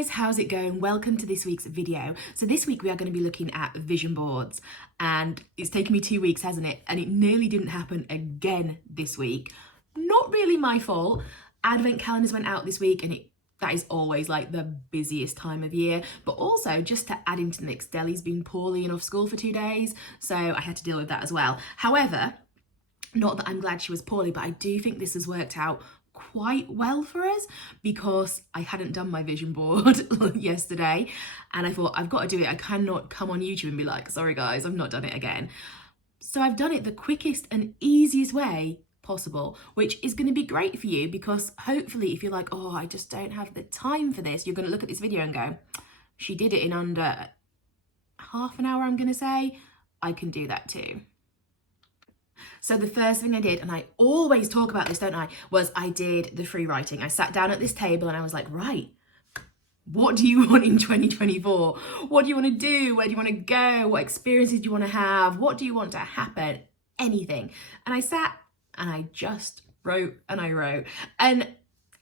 guys, how's it going? Welcome to this week's video. So this week we are going to be looking at vision boards, and it's taken me 2 weeks, hasn't it? And it nearly didn't happen again this week. Not really my fault. Advent calendars went out this week, and that is always like the busiest time of year. But also, just to add into the mix, Deli's been poorly and off school for 2 days, so I had to deal with that as well. However, not that I'm glad she was poorly, but I do think this has worked out quite well for us, because I hadn't done my vision board yesterday, and I thought, I've got to do it. I cannot come on YouTube and be like, sorry guys, I've not done it again. So I've done it the quickest and easiest way possible, which is going to be great for you, because hopefully if you're like, oh, I just don't have the time for this, you're going to look at this video and go, she did it in under half an hour, I'm going to say. I can do that too. So the first thing I did, and I always talk about this, don't I, was I did the free writing. I sat down at this table and I was like, right, what do you want in 2024? What do you want to do? Where do you want to go? What experiences do you want to have? What do you want to happen? Anything. And I sat and I just wrote and I wrote. And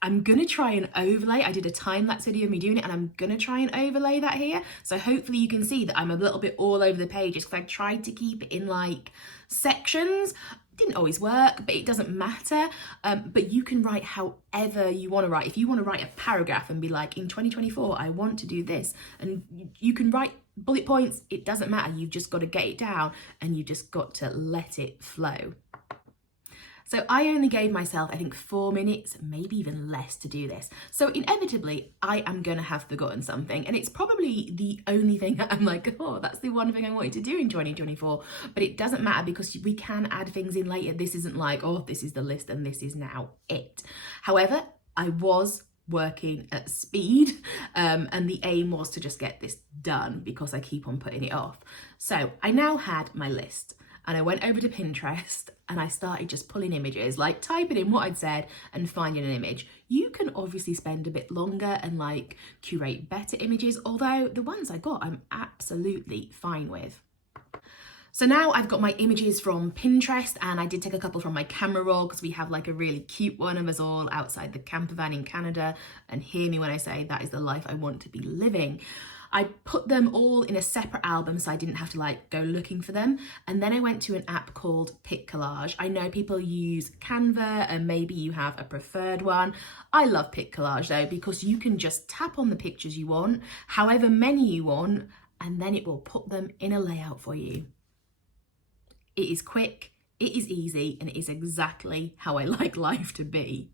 I'm going to try and overlay. I did a time-lapse video of me doing it, and I'm going to try and overlay that here. So hopefully you can see that I'm a little bit all over the pages, because I tried to keep it in like sections. Didn't always work, but it doesn't matter. But you can write however you want to write. If you want to write a paragraph and be like, in 2024, I want to do this, and you can write bullet points, it doesn't matter. You've just got to get it down, and you just got to let it flow. So I only gave myself, I think, 4 minutes, maybe even less, to do this. So inevitably, I am going to have forgotten something. And it's probably the only thing that I'm like, oh, that's the one thing I wanted to do in 2024. But it doesn't matter, because we can add things in later. This isn't like, oh, this is the list and this is now it. However, I was working at speed, and the aim was to just get this done, because I keep on putting it off. So I now had my list. And I went over to Pinterest and I started just pulling images, like typing in what I'd said and finding an image. You can obviously spend a bit longer and like curate better images, although the ones I got, I'm absolutely fine with. So now I've got my images from Pinterest, and I did take a couple from my camera roll, because we have like a really cute one of us all outside the camper van in Canada. And hear me when I say that is the life I want to be living. I put them all in a separate album, so I didn't have to like go looking for them. And then I went to an app called PicCollage. I know people use Canva, and maybe you have a preferred one. I love PicCollage though, because you can just tap on the pictures you want, however many you want, and then it will put them in a layout for you. It is quick, it is easy, and it is exactly how I like life to be.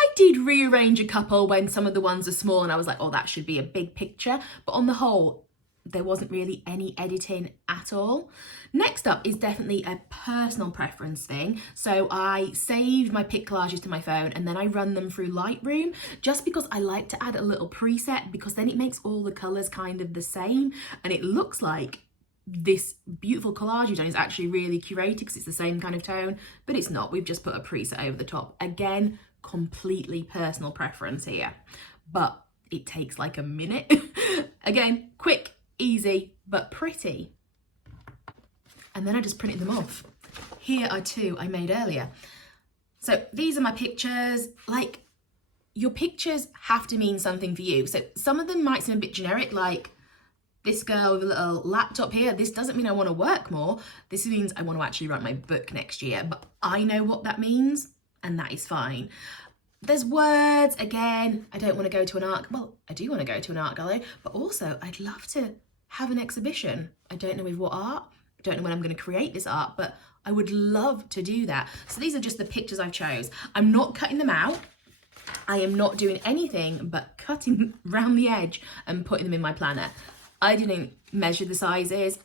I did rearrange a couple when some of the ones are small, and I was like, oh, that should be a big picture. But on the whole, there wasn't really any editing at all. Next up is definitely a personal preference thing. So I saved my pic collages to my phone, and then I run them through Lightroom, just because I like to add a little preset, because then it makes all the colours kind of the same, and it looks like this beautiful collage you've done is actually really curated, because it's the same kind of tone, but it's not. We've just put a preset over the top. Again, completely personal preference here, but it takes like a minute. Again, quick, easy, but pretty. And then I just printed them off. Here are 2 I made earlier. So these are my pictures. Like, your pictures have to mean something for you. So some of them might seem a bit generic, like this girl with a little laptop here. This doesn't mean I want to work more. This means I want to actually write my book next year, but I know what that means, and that is fine. There's words, again, I don't want to go to an art, well, I do want to go to an art gallery, but also I'd love to have an exhibition. I don't know with what art, I don't know when I'm going to create this art, but I would love to do that. So these are just the pictures I've chose. I'm not cutting them out. I am not doing anything but cutting around the edge and putting them in my planner. I didn't measure the sizes,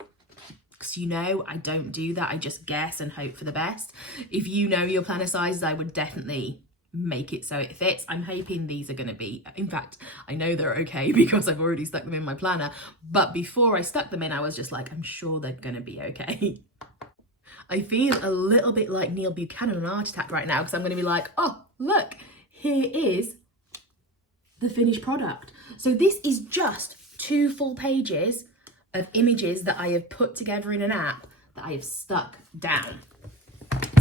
because you know I don't do that. I just guess and hope for the best. If you know your planner sizes, I would definitely make it so it fits. I'm hoping these are going to be, in fact, I know they're okay, because I've already stuck them in my planner. But before I stuck them in, I was just like, I'm sure they're going to be okay. I feel a little bit like Neil Buchanan on Art Attack right now, because I'm going to be like, oh, look, here is the finished product. So this is just 2 full pages of images that I have put together in an app that I have stuck down.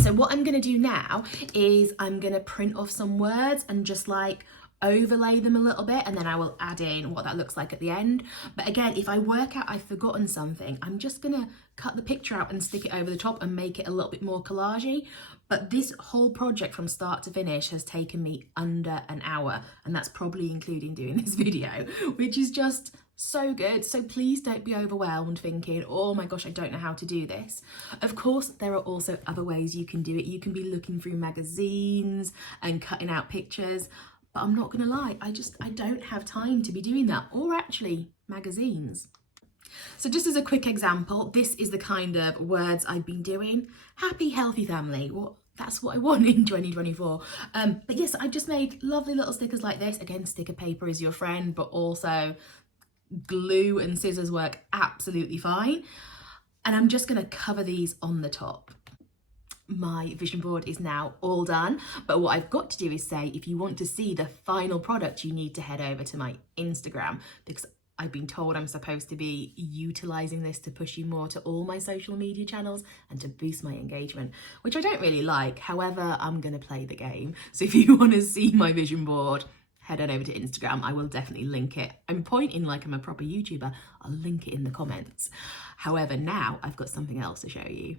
So what I'm going to do now is I'm going to print off some words and just like overlay them a little bit, and then I will add in what that looks like at the end. But again, if I work out I've forgotten something, I'm just gonna cut the picture out and stick it over the top and make it a little bit more collagey. But this whole project from start to finish has taken me under an hour, and that's probably including doing this video, which is just so good. So please don't be overwhelmed thinking, oh my gosh, I don't know how to do this. Of course, there are also other ways you can do it. You can be looking through magazines and cutting out pictures. But I'm not gonna lie, I don't have time to be doing that, or actually magazines. So just as a quick example, this is the kind of words I've been doing. Happy, healthy family. Well, that's what I want in 2024. But yes, I just made lovely little stickers like this. Again, sticker paper is your friend, but also glue and scissors work absolutely fine. And I'm just gonna cover these on the top. My vision board is now all done, but what I've got to do is say, if you want to see the final product, you need to head over to my Instagram, because I've been told I'm supposed to be utilizing this to push you more to all my social media channels and to boost my engagement, which I don't really like. However, I'm gonna play the game. So if you want to see my vision board, head on over to Instagram. I will definitely link it. I'm pointing like I'm a proper YouTuber. I'll link it in the comments. However, now I've got something else to show you.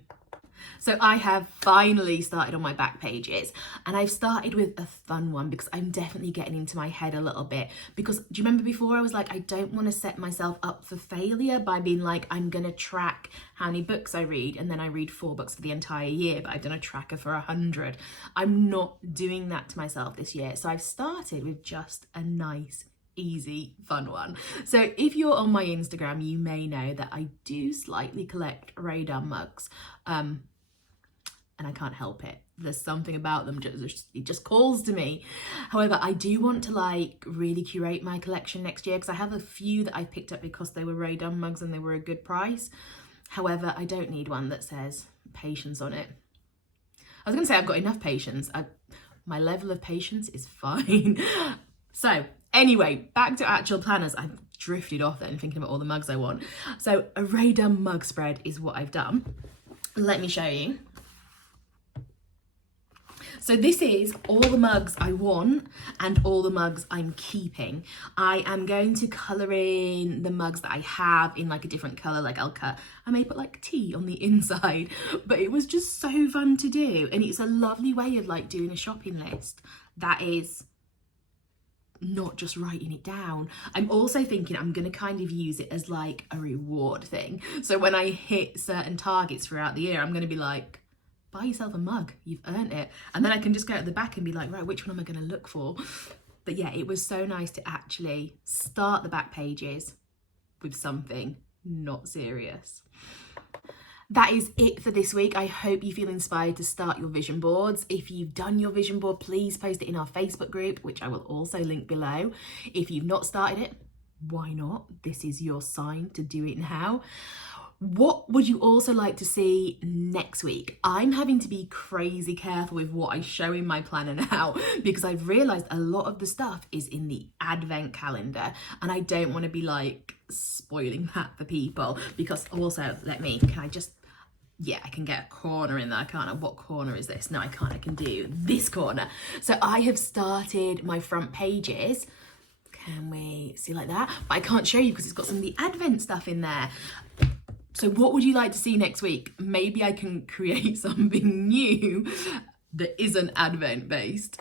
So I have finally started on my back pages, and I've started with a fun one because I'm definitely getting into my head a little bit. Because do you remember before I was like, I don't want to set myself up for failure by being like, I'm going to track how many books I read, and then I read 4 books for the entire year, but I've done a tracker for 100. I'm not doing that to myself this year. So I've started with just a nice, easy, fun one. So if you're on my Instagram, you may know that I do slightly collect radar mugs. And I can't help it. There's something about them, it just calls to me. However, I do want to like really curate my collection next year, because I have a few that I picked up because they were radar mugs and they were a good price. However, I don't need one that says patience on it. I was gonna say I've got enough patience. My level of patience is fine. So anyway, back to actual planners. I've drifted off then thinking about all the mugs I want. So a radar mug spread is what I've done. Let me show you. So this is all the mugs I want and all the mugs I'm keeping. I am going to colour in the mugs that I have in like a different colour. Like I may put like tea on the inside, but it was just so fun to do. And it's a lovely way of like doing a shopping list that is not just writing it down. I'm also thinking I'm going to kind of use it as like a reward thing. So when I hit certain targets throughout the year, I'm going to be like, buy yourself a mug, you've earned it. And then I can just go at the back and be like, right, which one am I going to look for? But yeah, it was so nice to actually start the back pages with something not serious. That is it for this week. I hope you feel inspired to start your vision boards. If you've done your vision board, please post it in our Facebook group, which I will also link below. If you've not started it, why not? This is your sign to do it now. What would you also like to see next week? I'm having to be crazy careful with what I show in my planner now, because I've realised a lot of the stuff is in the advent calendar, and I don't want to be like spoiling that for people. Because also, I can get a corner in there, can't I? What corner is this? No, I can't. I can do this corner. So I have started my front pages. Can we see like that? But I can't show you because it's got some of the advent stuff in there. So what would you like to see next week? Maybe I can create something new that isn't advent based.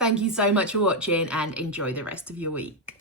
Thank you so much for watching, and enjoy the rest of your week.